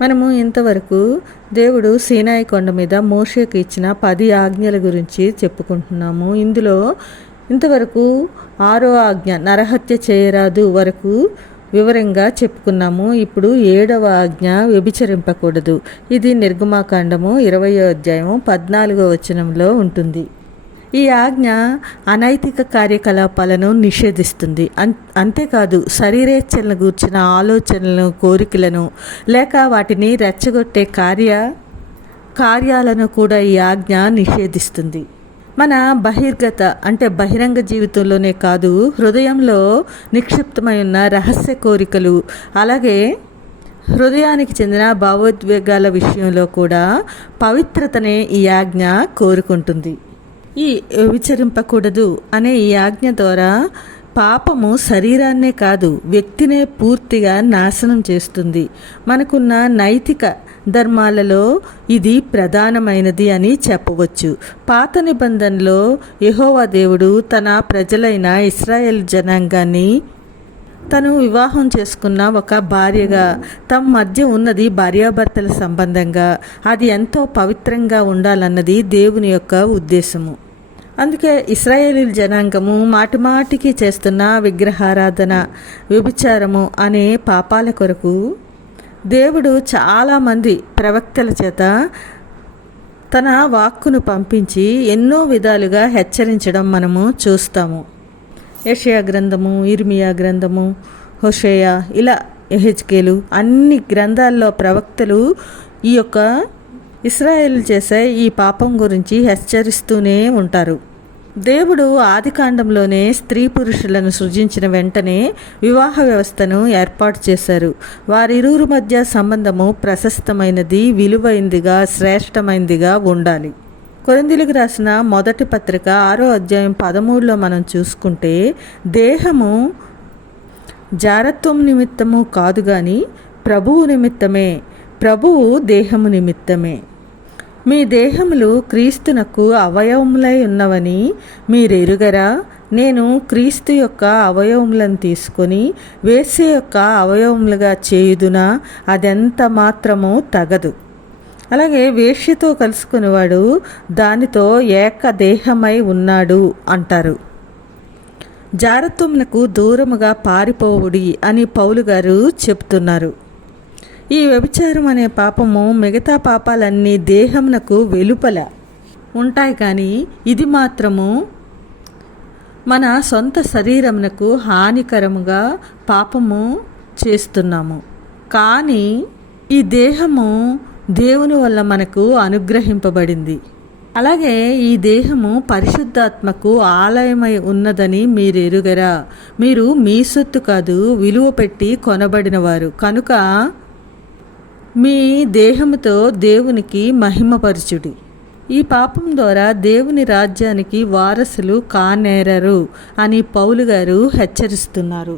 మనము ఇంతవరకు దేవుడు సీనాయి కొండ మీద మోషేకు ఇచ్చిన 10 ఆజ్ఞల గురించి చెప్పుకుంటున్నాము. ఇందులో ఇంతవరకు 6వ ఆజ్ఞ నరహత్య చేయరాదు వరకు వివరంగా చెప్పుకున్నాము. ఇప్పుడు 7వ ఆజ్ఞ వ్యభిచరింపకూడదు. ఇది నిర్గమాకాండము 20వ అధ్యాయం 14వ వచనంలో ఉంటుంది. ఈ ఆజ్ఞ అనైతిక కార్యకలాపాలను నిషేధిస్తుంది. అంతేకాదు శరీరేచ్ఛలను గూర్చిన ఆలోచనలను, కోరికలను లేక వాటిని రెచ్చగొట్టే కార్యాలను కూడా ఈ ఆజ్ఞ నిషేధిస్తుంది. మన బహిర్గత అంటే బహిరంగ జీవితంలోనే కాదు, హృదయంలో నిక్షిప్తమై ఉన్న రహస్య కోరికలు, అలాగే హృదయానికి చెందిన భావోద్వేగాల విషయంలో కూడా పవిత్రతనే ఈ ఆజ్ఞ కోరుకుంటుంది. ఈ విచరింపకూడదు అనే ఈ ఆజ్ఞ ద్వారా పాపము శరీరాన్నే కాదు వ్యక్తినే పూర్తిగా నాశనం చేస్తుంది. మనకున్న నైతిక ధర్మాలలో ఇది ప్రధానమైనది అని చెప్పవచ్చు. పాత నిబంధనలో యెహోవా దేవుడు తన ప్రజలైన ఇశ్రాయేల్ జనాంగాన్ని తను వివాహం చేసుకున్న ఒక భార్యగా, తమ మధ్య ఉన్నది భార్యాభర్తల సంబంధంగా, అది ఎంతో పవిత్రంగా ఉండాలన్నది దేవుని యొక్క ఉద్దేశము. అందుకే ఇశ్రాయేలీల జనాంగము మాటిమాటికి చేస్తున్న విగ్రహారాధన, వ్యభిచారము అనే పాపాల కొరకు దేవుడు చాలామంది ప్రవక్తల చేత తన వాక్కును పంపించి ఎన్నో విధాలుగా హెచ్చరించడం మనము చూస్తాము. యెషయా గ్రంథము, ఇర్మియా గ్రంథము, హోషేయ, ఇలా యెహెజ్కేలు అన్ని గ్రంథాల్లో ప్రవక్తలు ఈ యొక్క ఇశ్రాయేలు చేసే ఈ పాపం గురించి హెచ్చరిస్తూనే ఉంటారు. దేవుడు ఆదికాండంలోనే స్త్రీ పురుషులను సృజించిన వెంటనే వివాహ వ్యవస్థను ఏర్పాటు చేశారు. వారిరువురి మధ్య సంబంధము ప్రశస్తమైనది, విలువైందిగా, శ్రేష్టమైనదిగా ఉండాలి. కొరింథీయులకు రాసిన మొదటి పత్రిక 6వ అధ్యాయం 13లో మనం చూసుకుంటే, దేహము జారత్వం నిమిత్తము కాదు గాని ప్రభువు నిమిత్తమే, ప్రభువు దేహము నిమిత్తమే. మీ దేహములు క్రీస్తునకు అవయవములై ఉన్నవని మీరెరుగరా? నేను క్రీస్తు యొక్క అవయవములను తీసుకొని వేశ్య యొక్క అవయవములుగా చేయుదునా? అదెంత మాత్రమూ తగదు. అలాగే వేశ్యతో కలుసుకునేవాడు దానితో ఏకదేహమై ఉన్నాడు అంటారు. జారత్వమునకు దూరముగా పారిపోవుడి అని పౌలు గారు చెప్తున్నారు. ఈ వ్యభిచారం అనే పాపము మిగతా పాపాలన్నీ దేహమునకు వెలుపల ఉంటాయి, కానీ ఇది మాత్రము మన సొంత శరీరమునకు హానికరముగా పాపము చేస్తున్నాము. కానీ ఈ దేహము దేవుని వల్ల మనకు అనుగ్రహింపబడింది. అలాగే ఈ దేహము పరిశుద్ధాత్మకు ఆలయమై ఉన్నదని మీరు ఎరుగరా? మీరు మీ సొత్తు కాదు, విలువ పెట్టి కొనబడినవారు కనుక మీ దేహముతో దేవునికి మహిమపరచుడి. ఈ పాపం ద్వారా దేవుని రాజ్యానికి వారసులు కానేరరు అని పౌలు గారు హెచ్చరిస్తున్నారు.